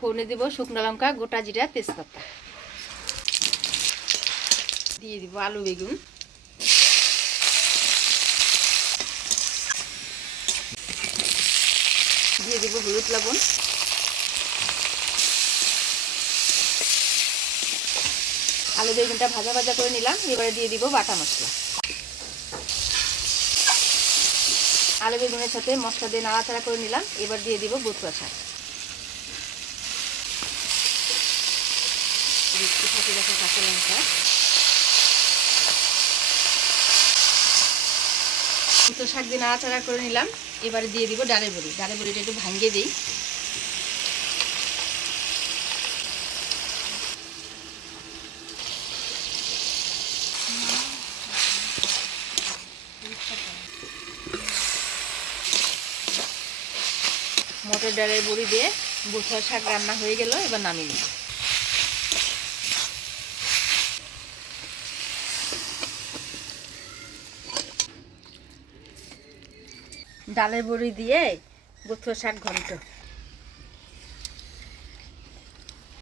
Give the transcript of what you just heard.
ফোড়নে দিব শুকনো লঙ্কা, গোটা জিরা, তেজপাতা। দিয়ে দিব আলু বেগুন, দিয়ে দিব হলুদ লবণ, আলু বেগুনটা ভাজা ভাজা করে নিলাম। এবারে দিয়ে দিব বাটা মশলা। আলু বেগুনের সাথে মশলা দিয়ে নাড়াচাড়া করে নিলাম। এবার দিয়ে দিব বথুয়া শাক। কাঁচা লঙ্কা, বথুয়া শাক দিয়ে নাড়াচাড়া করে নিলাম। এবারে দিয়ে দিব ডালের বড়ি। ডালের বড়িটা একটু ভাঙিয়ে দিই। মটর ডালের বড়ি দিয়ে বথুয়া শাক রান্না হয়ে গেল। এবার নামিয়ে নিই। ডালের বড়ি দিয়ে বথুয়া শাক ঘন্ট।